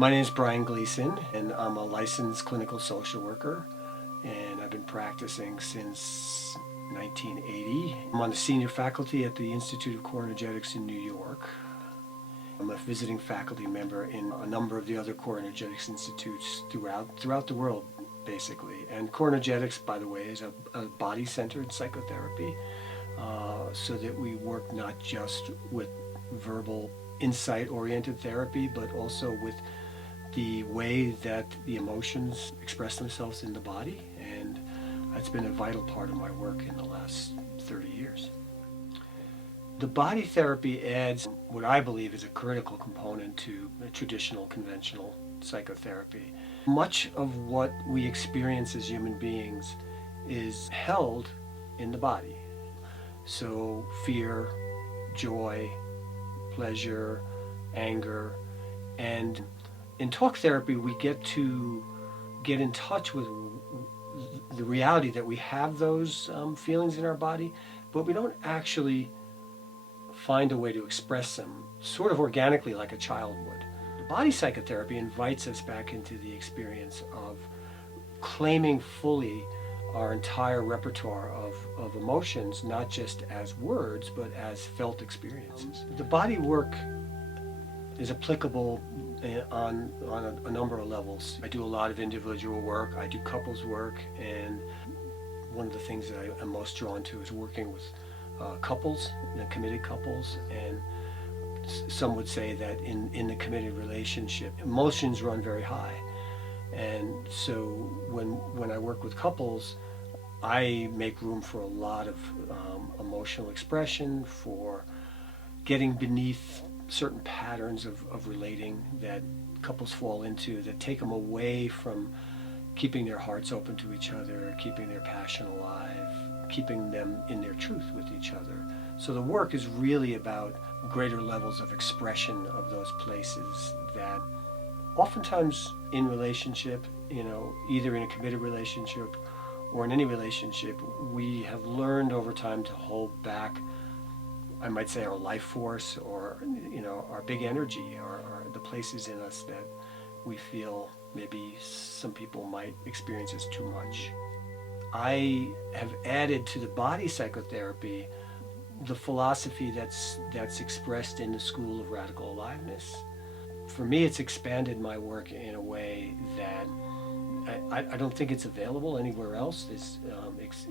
My name is Brian Gleason, and I'm a licensed clinical social worker, and I've been practicing since 1980. I'm on the senior faculty at the Institute of Core Energetics in New York. I'm a visiting faculty member in a number of the other core energetics institutes throughout the world, basically. And core energetics, by the way, is a body-centered psychotherapy, so that we work not just with verbal insight-oriented therapy, but also with the way that the emotions express themselves in the body. And that's been a vital part of my work in the last 30 years. The body therapy adds what I believe is a critical component to a traditional, conventional psychotherapy. Much of what we experience as human beings is held in the body. So fear, joy, pleasure, anger, and in talk therapy we get in touch with the reality that we have those feelings in our body, but we don't actually find a way to express them sort of organically like a child would. The body psychotherapy invites us back into the experience of claiming fully our entire repertoire of emotions, not just as words, but as felt experiences. The body work is applicable on a number of levels. I do a lot of individual work, I do couples work, and one of the things that I'm most drawn to is working with couples, committed couples, and some would say that in the committed relationship, emotions run very high. And so when I work with couples, I make room for a lot of emotional expression, for getting beneath certain patterns of relating that couples fall into, that take them away from keeping their hearts open to each other, keeping their passion alive, keeping them in their truth with each other. So the work is really about greater levels of expression of those places that oftentimes in relationship, either in a committed relationship or in any relationship, we have learned over time to hold back, I might say, our life force, or our big energy, or the places in us that we feel maybe some people might experience as too much. I have added to the body psychotherapy the philosophy that's expressed in the school of Radical Aliveness. For me, it's expanded my work in a way that I don't think it's available anywhere else,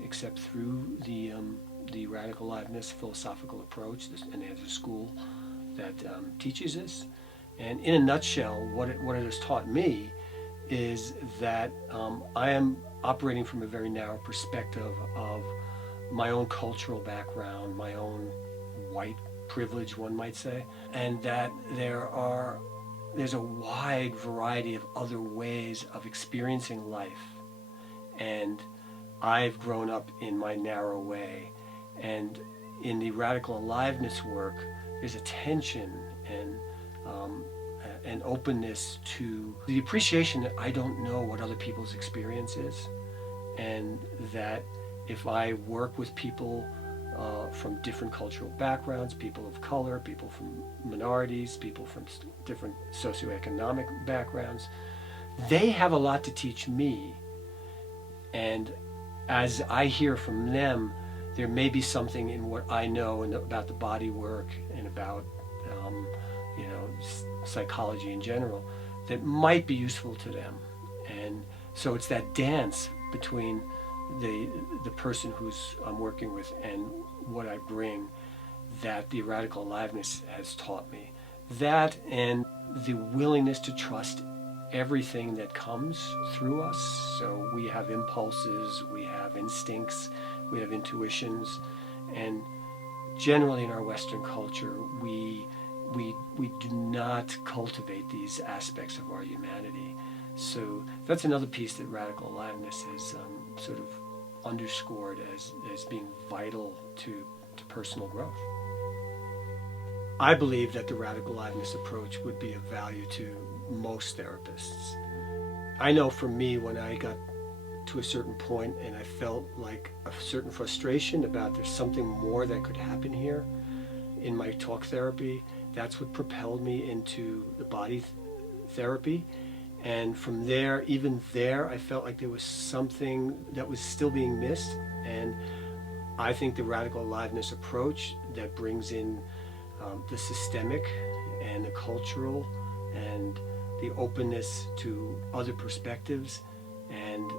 except through the Radical Aliveness philosophical approach, and there's a school that teaches this. And in a nutshell, what it has taught me is that I am operating from a very narrow perspective of my own cultural background, my own white privilege, one might say, and that there's a wide variety of other ways of experiencing life. And I've grown up in my narrow way. And in the Radical Aliveness work, there's a tension and an openness to the appreciation that I don't know what other people's experience is, and that if I work with people from different cultural backgrounds, people of color, people from minorities, people from different socioeconomic backgrounds, they have a lot to teach me. And as I hear from them, there may be something in what I know about the body work and about psychology in general that might be useful to them. And so it's that dance between the person who's I'm working with and what I bring that the Radical Aliveness has taught me. That and the willingness to trust everything that comes through us. So we have impulses, we have instincts, we have intuitions, and generally in our Western culture, we do not cultivate these aspects of our humanity. So that's another piece that Radical Aliveness has sort of underscored as being vital to personal growth. I believe that the Radical Aliveness approach would be of value to most therapists. I know for me, when I got to a certain point and I felt like a certain frustration about there's something more that could happen here in my talk therapy, that's what propelled me into the body therapy. And from there, even there, I felt like there was something that was still being missed. And I think the radical aliveness approach that brings in the systemic and the cultural and the openness to other perspectives and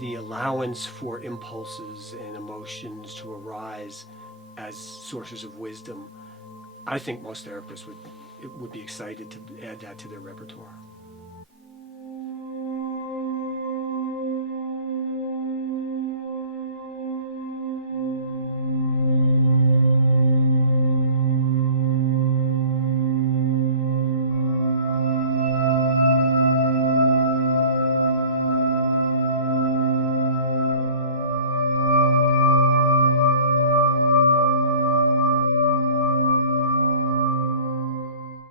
the allowance for impulses and emotions to arise as sources of wisdom, I think most therapists would be excited to add that to their repertoire.